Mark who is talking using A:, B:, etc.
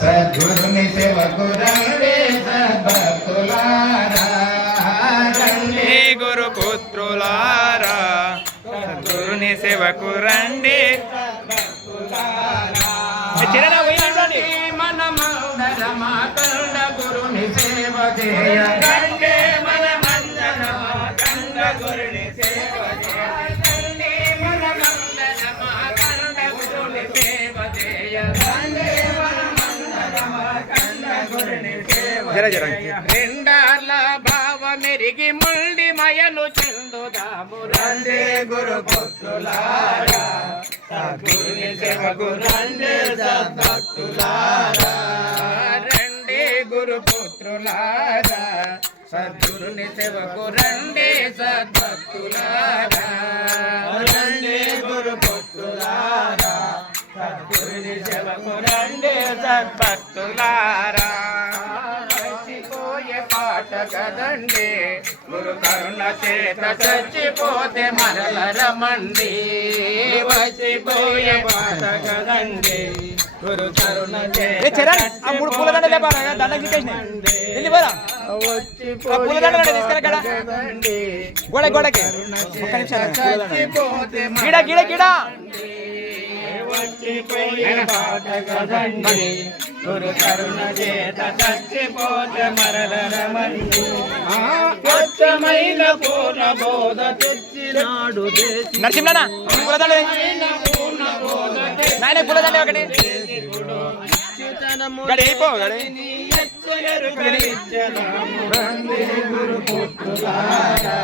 A: సద్గురుని సేవకు రండి సద్భక్తులారా రండి
B: గురు పుత్రులారా గురుని సేవకు రండి. చిరణ పోయి
A: మనమందరమా కండ గురుని సేవ చేయ.
B: జర జర.
A: రెండాల భావ మెరిగి ముల్డి మయలు చెందుదాము రండే గురు పుత్రులారా సద్గురుని సేవకు రండే సద్భక్తులారా రండే గురు పుత్రులారా. సద్గురుని సేవకు రండే సద్భక్తులారా రండే గురు పుత్రులారా. సద్గురుని సేవకు రండే సద్భక్తులారా కదండి. గురు కరుణ చేత చచ్చిపోతే మరల రమండి వచ్చిపోయే పాట కదండి. గురు కరుణ
B: ఆ మూడు పూలదండ లేపారా దండ గోడకి ఒక్క నిమిషం గీడ గీడ గీడ.
A: వచ్చిపోయే పాట కదండి గురు కరుణ చేత చచ్చిపోతే మరల రమండి స్వచ్ఛమైన పూర్ణ బోధ తెచ్చినాడు
B: నరసింహనా పూలదండ నాయన పూలదండ ఒకటి.
A: తెచ్చితనము
B: గడి
A: గురు పుత్రులారా